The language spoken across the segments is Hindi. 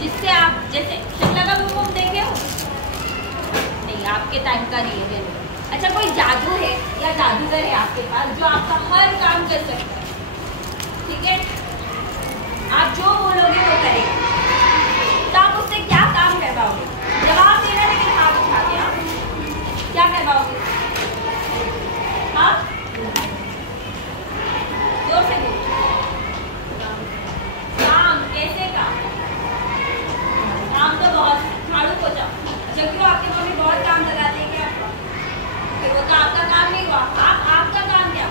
जिससे आप जैसे शक्ला का मूव देखे हो? नहीं, आपके टाइम का नहीं है। अच्छा, कोई जादू है या जादूगर है आपके पास जो आपका हर काम कर सकता है, ठीक है? आप जो बोलोगे वो करेगा, तो आप उससे क्या काम करवाओगे? जवाब देना, लेकिन हाथ उठा के। आप क्या करवाओगे? हाँ, जोर से बोलो। काम, कैसे काम? काम तो बहुत, झाड़ू पोछा। अच्छा, क्यों आपके मम्मी बहुत काम लगाते हैं क्या? फिर वो तो आपका काम नहीं हुआ। आपका काम क्या?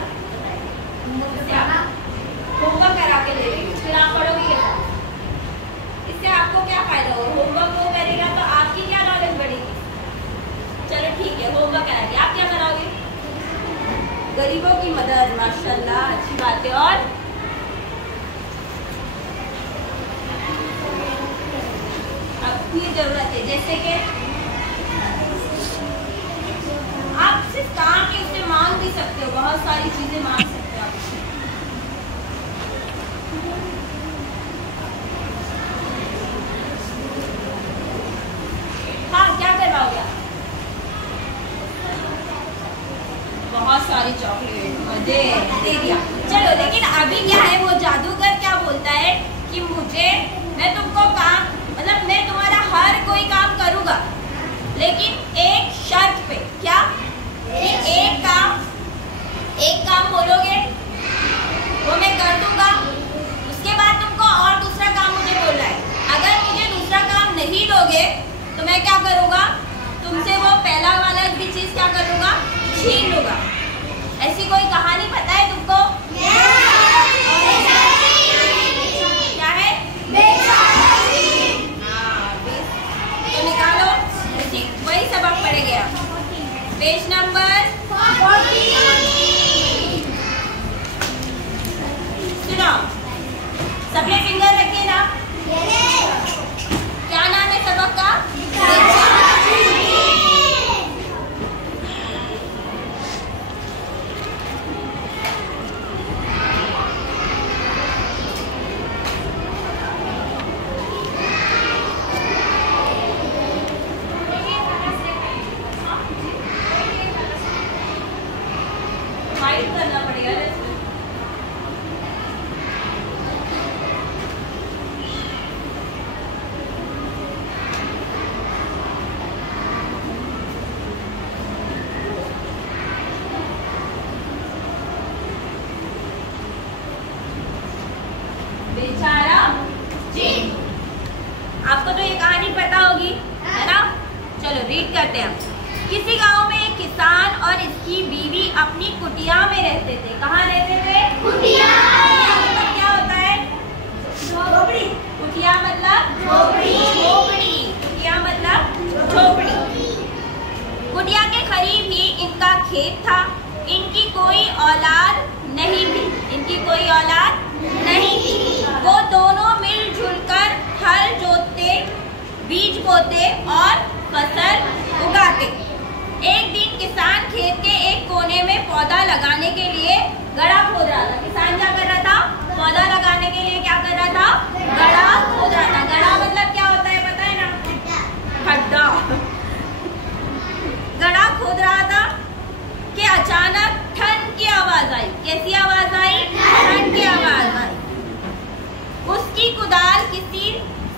होमवर्क करा के ले लेंगे, फिर आप पढ़ोगे कैसा? इससे आपको क्या फायदा होगा? होमवर्क वो करेगा तो आपकी क्या नॉलेज बढ़ेगी? चलो ठीक है, होमवर्क करा के आप क्या कराओगे? गरीबों की मदद। माशाल्लाह, अच्छी बात है। और अपनी जरूरत है, जैसे कि आप सिर्फ काम नहीं, उससे मांग भी सकते हो, बहुत सारी चीजें मांग सकते हो आप। हाँ, क्या करवाओगे आप? बहुत सारी चॉकलेट, मजे दे दिया। चलो, लेकिन अभी क्या है, वो जादूगर क्या बोलता है कि मैं तुमको काम, मतलब मैं तुम्हारा हर कोई काम करूंगा, लेकिन एक शर्त पे। क्या? एक काम बोलोगे वो मैं कर दूंगा, उसके बाद तुमको और दूसरा काम मुझे बोलना है। अगर मुझे दूसरा काम नहीं दोगे तो मैं क्या करूंगा? तुमसे वो पहला वाला भी चीज क्या करूंगा? छीन लूंगा। ऐसी कोई कहानी पता है तुमको? क्या है? तो निकालो, वही सबक पढ़ेंगे आप। Page number 40। सुनो, सबने फिंगर रखे ना? क्या नाम है सबक का? करना पड़ेगा। बेचारा जी, आपको तो ये कहानी पता होगी, है ना? चलो रीड करते हैं। किसी गांव में एक किसान और इसकी बीवी अपनी कुटिया में रहते थे। कहाँ रहते थे? कुटिया। मतलब क्या होता है? झोपड़ी। कुटिया मतलब झोपड़ी। कुटिया मतलब झोपड़ी। कुटिया के करीब ही इनका खेत था। इनकी कोई औलाद नहीं थी। वो दोनों मिलजुल कर हल जोतते, बीज बोते और फसल उगाते। एक दिन किसान खेत के एक कोने में पौधा लगाने के लिए गड्ढा खोद रहा था। किसान क्या कर रहा था? पौधा लगाने के लिए क्या कर रहा था? गड्ढा खोद रहा था। गड्ढा मतलब क्या होता है पता है ना? खड्डा। गड्ढा खोद रहा था कि अचानक ठन की आवाज आई। कैसी आवाज आई? ठन की आवाज आई। उसकी कुदाल किसी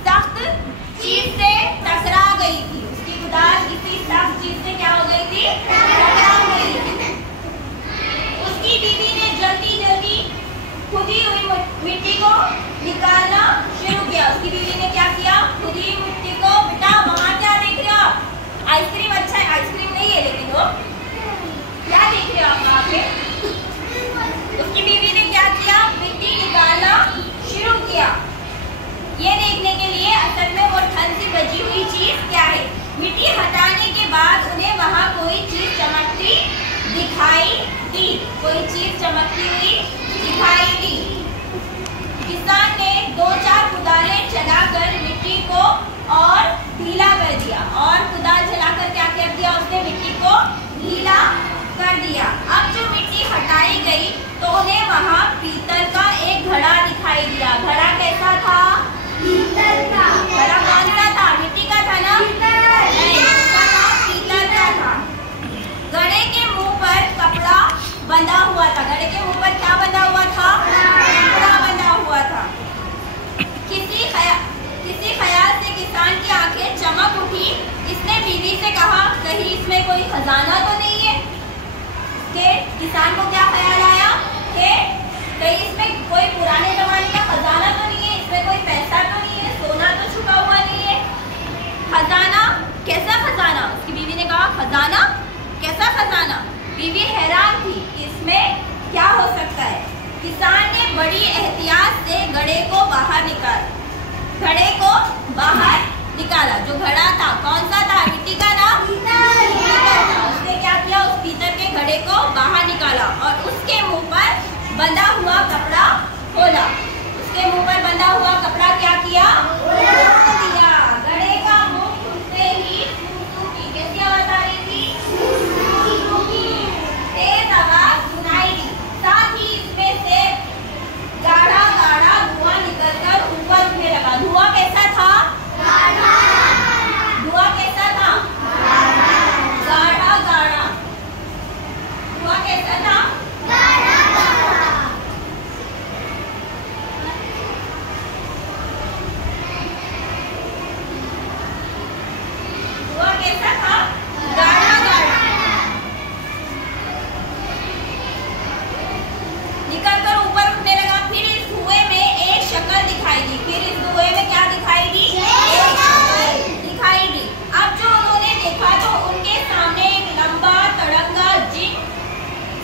सख्त चीज से टकरा गई थी। उसकी कुदाल किसी सख्त चीज से क्या हो गई थी? टकरा गई थी। उसकी बीवी ने जल्दी जल्दी खुदी हुई मिट्टी को निकालना शुरू किया। उसकी बीवी ने क्या किया? खुदी हुई मिट्टी को, बेटा वहाँ क्या देख रहे हो? आइसक्रीम अच्छा है, आइसक्रीम नहीं है लेकिन वो क्या देख रहे हो आप वहाँ पे? उसकी बीवी ने क्या किया? मिट्टी निकालना शुरू किया, ये देखने के लिए असल में वो ठन से बची हुई चीज क्या है। मिट्टी हटाने के बाद उन्हें वहाँ कोई चीज चमकती दिखाई दी। कोई चीज चमकती हुई दिखाई दी। किसान ने 2-4 कुदालें चलाकर मिट्टी को और ढीला कर दिया। और कुदाल चलाकर क्या कर दिया? उसने मिट्टी को ढीला कर दिया। अब जो मिट्टी हटाई गई तो उन्हें वहाँ पीतल का एक घड़ा दिखाई दिया। घड़ा कैसा था? पीतल का। घड़ा इसने बीवी से कहा कहीं इसमें कोई खजाना तो नहीं है। कि किसान को क्या ख्याल आया कि कहीं इसमें कोई पुराने जमाने का खजाना तो नहीं है, इसमें कोई पैसा तो नहीं है, सोना तो छुपा हुआ नहीं है। खजाना, कैसा खजाना? उसकी बीवी ने कहा खजाना, कैसा खजाना? बीवी हैरान थी कि इसमें क्या हो सकता है। किसान ने बड़ी एहतियात से घड़े को बाहर निकाला। जो घड़ा था कौन सा था? मिट्टी का ना? उसने क्या किया? उस पीतल के घड़े को बाहर निकाला और उसके मुंह पर बंधा हुआ कपड़ा खोला। उसके मुंह पर बंधा हुआ कपड़ा क्या किया? दिया। घड़े का मुंह खुलते ही कैसी आवाज आ रही थी? तेज आवाज सुनाई दी। साथ ही इसमें से गाढ़ा गाढ़ा धुआं निकलकर ऊपर उठने लगा। धुआं कैसा था? धुआं कैसा था? गाढ़ा गाढ़ा। धुआं कैसा था? धुआं कैसा था? गाढ़ा गाढ़ा निकलकर ऊपर उठने लगा। फिर इस धुएं में एक शक्ल दिखाई दी। फिर इस धुएं में क्या दिखाई दी? दिखाई दी। अब जो उन्होंने देखा तो उनके सामने एक लंबा तड़ंगा जिन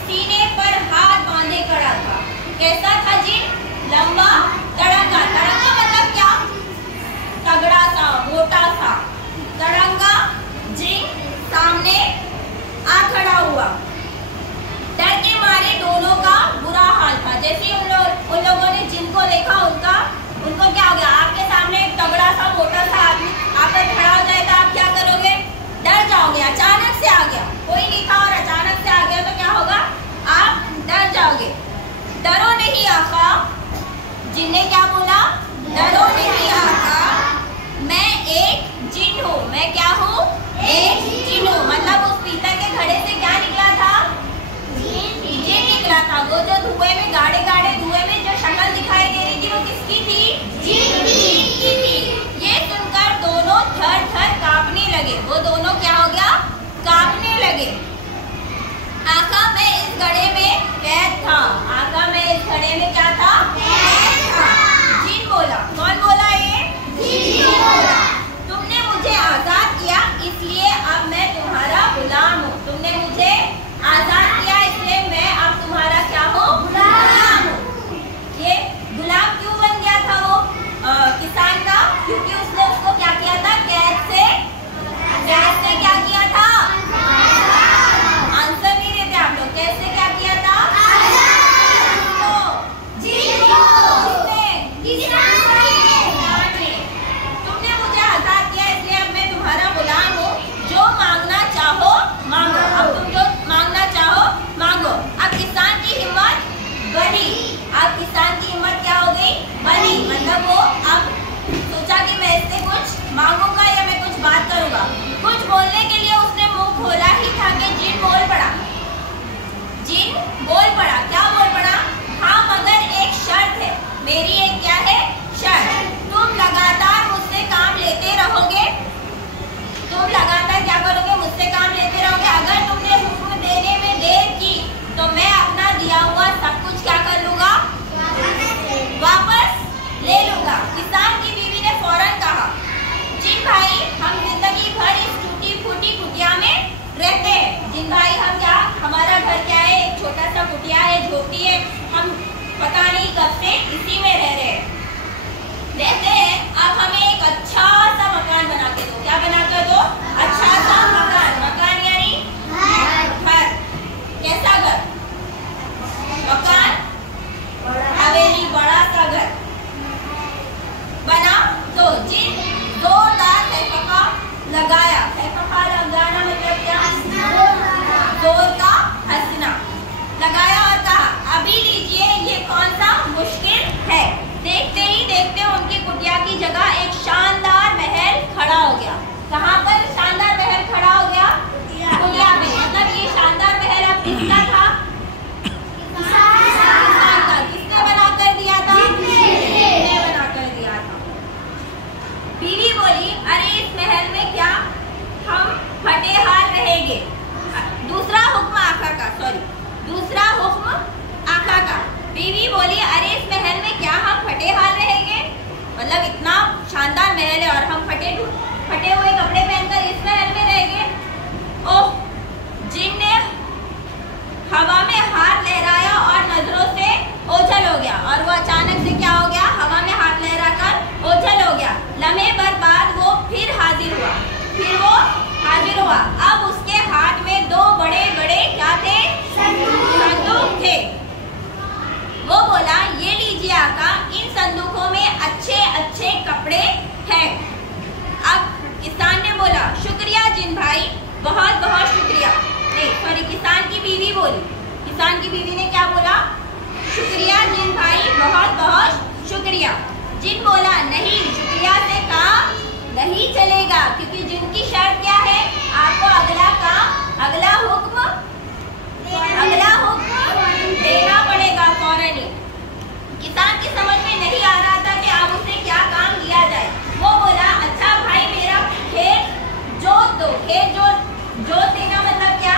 सीने पर हाथ बांधे खड़ा था। कैसा था जिन? लंबा तड़ंगा। तड़ंगा मतलब क्या? तगड़ा सा, मोटा सा। तड़ंगा जिन सामने आ खड़ा हुआ। डर के मारे दोनों का बुरा हाल था। जैसे उन लोगों ने जिनको देखा उनको क्या हो गया? आपके सामने एक तगड़ा सा मोटा सा आदमी आकर खड़ा हो जाए तो आप क्या करोगे? डर जाओगे। अचानक से आ गया, कोई नहीं था और अचानक से आ गया तो क्या होगा? आप डर जाओगे। डरो नहीं आका, जिन ने क्या बोला? डरो नहीं आका, मैं एक जिन हूँ। मैं क्या हूँ? एक जिन हूँ। मतलब उस पीतल के घड़े से क्या निकला था? जिन निकला था। वो जो धुएं में, गाढ़े गाढ़े धुएं में जो शक्ल दिखाई दे रही थी वो किसकी थी? जिन की थी। ये सुनकर दोनों थर थर कांपने लगे। वो दोनों क्या हो गया? कांपने लगे। आका मैं इस घड़े में कैद था। आका मैं इस घड़े में क्या था? कैद था। जिन बोला। कौन बोला? ये जिन बोला। तुमने मुझे आजाद किया इसलिए अब मैं तुम्हारा गुलाम हूँ। तुमने मुझे आजाद किया इसलिए मैं अब तुम्हारा क्या हूँ? गुलाम हूँ। ये गुलाम क्यों बन गया था वो किसान का? क्योंकि उसने उसको क्या किया था? कैद से क्या किया था? आंसर नहीं देते आप लोग। कैसे क्या किया था? तुमने मुझे आजाद किया इसलिए अब मैं तुम्हारा गुलाम हूँ। जो मांगना चाहो मांगो। अब तुम जो मांगना चाहो मांगो। अब किसान की हिम्मत बढ़ी। अब किसान की हिम्मत क्या हो गई? बढ़ी। मतलब वो अब सोचा कि मैं इससे कुछ मांगूंगा या मैं कुछ बात करूंगा। कुछ बोलने के लिए उसने मुंह खोला ही था कि जिन बोल पड़ा। जिन बोल पड़ा। क्या बोल पड़ा? हाँ मगर एक शर्त है। मेरी एक क्या है? शर्त। तुम लगातार मुझसे काम लेते रहोगे। तुम लगातार क्या करोगे? मुझसे काम लेते रहोगे। अगर तुमने हुक्म देने में देर की तो मैं अपना दिया हुआ सब कुछ क्या कर लूंगा? वापस ले लूंगा। किसान की बीवी ने फौरन कहा जिन भाई हम जिंदगी भर इस टूटी फूटी कुटिया में रहते हैं। जिन भाई हम क्या, हमारा घर क्या है? एक छोटा सा कुटिया है, झोपड़ी है। हम पता नहीं कब से इसी में रहते हैं। अब हमें एक अच्छा सा मकान बना के दो। क्या बना कर दो? अच्छा सा मकान। मकान यानी घर। कैसा घर? मकान, हवेली, बड़ा सा घर बना दो। जिन जोरदार फैफका लगाया। फैफका लगाना मतलब क्या? जोर का हंसना। लगाया और कहा अभी लीजिए, ये कौन सा मुश्किल है। देखते ही देखते उनकी कुटिया की जगह एक शानदार महल खड़ा हो गया। कहाँ पर शानदार महल खड़ा हो गया? कुटिया में। मतलब ये शानदार महल अब किसका था? किसान का। किसने बना कर दिया था? जिसने बना कर दिया था। बीवी बोली अरे इस महल में क्या रहेंगे। दूसरा हुक्म आका का, दूसरा हुक्म आका का। बीवी बोली अरे इस महल में क्या हम फटे हाल रहेंगे? मतलब इतना शानदार महल है और हम फटे हुए कपड़े पहनकर इस महल में रहेंगे। ओह, जिन ने हवा में हाथ लहराया और नजरों से ओझल हो गया, और वो अचानक से क्या हो गया? हवा में हाथ लहराकर ओझल हो गया। लम्हे भर बाद वो फिर हाजिर हुआ। अब उसके हाथ में दो बड़े बड़े क्या थे? संदूक थे। वो बोला ये लीजिए आका, इन संदूकों में अच्छे अच्छे कपड़े हैं। अब किसान ने बोला शुक्रिया जिन भाई, बहुत बहुत शुक्रिया। नहीं सॉरी, किसान की बीवी बोली। किसान की बीवी ने क्या बोला? शुक्रिया जिन भाई, बहुत बहुत शुक्रिया। जिन बोला नहीं, शुक्रिया से काम नहीं चलेगा, क्योंकि जिनकी शर्त क्या है? आपको अगला हुक्म देना पड़ेगा फौरन ही। किसान की समझ में नहीं आ रहा था कि अब उसे क्या काम दिया जाए। वो बोला अच्छा भाई, मेरा खेत जोत दो। खेत जोत देना मतलब क्या?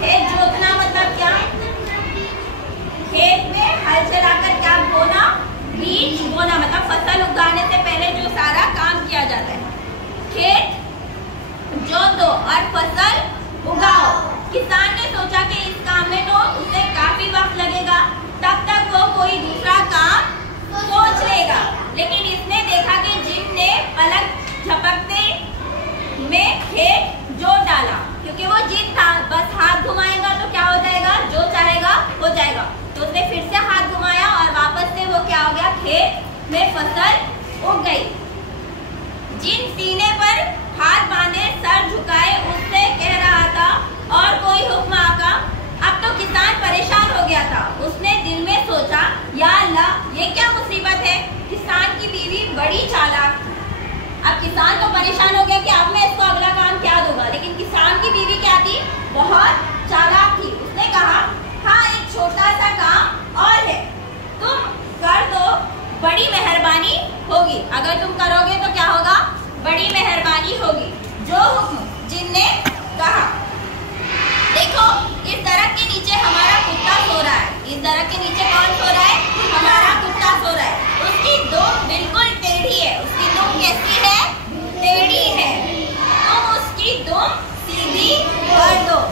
खेत जोतना मतलब क्या? खेत में हल चलाकर क्या बोना? बीज बोना, मतलब फसल उगाने से पहले जो सारा काम किया जाता है। खेत जोत दो और फसल उगाओ। किसान ने सोचा कि इस काम में तो उसे काफी वक्त लगेगा, तब तक वो कोई दूसरा काम सोच लेगा। लेकिन इसने देखा कि जिन ने पलक झपकते में खेत जोत डाला, क्योंकि वो जिन था बस हाथ घुमाएगा तो क्या हो जाएगा? जो चाहेगा हो जाएगा। तो उसने फिर से हाथ घुमाया और वापस से वो क्या हो गया? खेत में फसल उग गई। जिन सीने पर हाथ बांधे सर झुकाए उससे कह रहा था और कोई हुक्म आका। अब तो किसान परेशान हो गया था। उसने दिल में सोचा या अल्लाह, ये क्या मुसीबत है? किसान की बीवी बड़ी चालाक। अब किसान तो परेशान हो गया कि अब मैं इसको अगला काम क्या दूंगा, लेकिन किसान की बीवी क्या थी? बहुत चालाक थी। उसने कहा हाँ, एक छोटा सा काम और है, तुम कर दो, बड़ी मेहरबानी होगी। अगर तुम करोगे तो क्या होगा? बड़ी मेहरबानी होगी। जो हुक्म जिनने कहा। देखो इस दरख्त के नीचे हमारा कुत्ता सो रहा है। इस दरख्त के नीचे कौन सो रहा है? हमारा कुत्ता सो रहा है। उसकी दुम बिल्कुल टेढ़ी है। उसकी दुम कैसी है? टेढ़ी है। तुम उसकी दुम सीधी कर दो।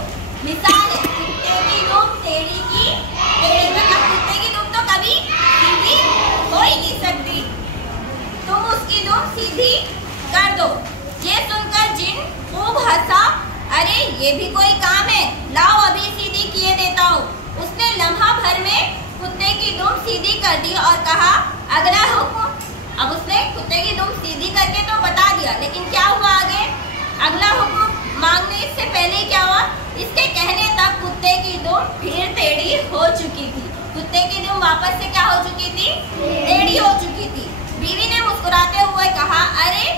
मिसाल है, कुत्ते की दुम टेढ़ी की टेढ़ी, मतलब कुत्ते की दुम तो कभी सीधी हो ही नहीं सकती। तुम उसकी दुम सीधी कर दो। ये सुनकर जिन खूब हंसा। अरे ये भी कोई काम है, लाओ अभी सीधी किए देता हूँ। उसने लम्हा भर में कुत्ते की दुम सीधी कर दी और कहा अगला हुक्म। अब उसने कुत्ते की दुम सीधी करके तो बता दिया, लेकिन क्या हुआ आगे? अगला हुक्म मांगने से पहले क्या हुआ? इसके कहने तक कुत्ते की दुम फिर टेढ़ी हो चुकी थी। कुत्ते की दुम वापस से क्या हो चुकी थी? टेढ़ी हो चुकी थी। बीवी ने मुस्कुराते हुए कहा अरे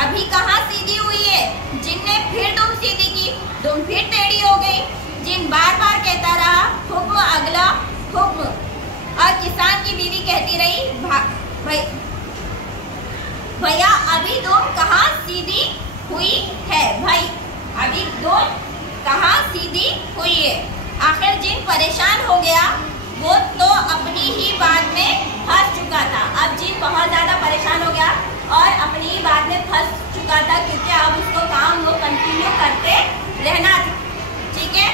अभी कहाँ सीधी हुई है? जिन ने फिर दुम सीधी की, दुम फिर टेढ़ी हो गई। जिन बार बार कहता रहा हुक्म अगला हुक्म, और किसान की बीवी कहती रही भैया अभी दुम कहाँ सीधी हुई है? भाई अभी दुम कहाँ सीधी हुई है? आखिर जिन परेशान हो गया। वो तो अपनी ही बात में फंस चुका था। अब जिन बहुत ज्यादा परेशान हो गया और अपनी ही बात में फंस चुका था, क्योंकि अब उसको काम वो कंटिन्यू करते रहना था। ठीक है।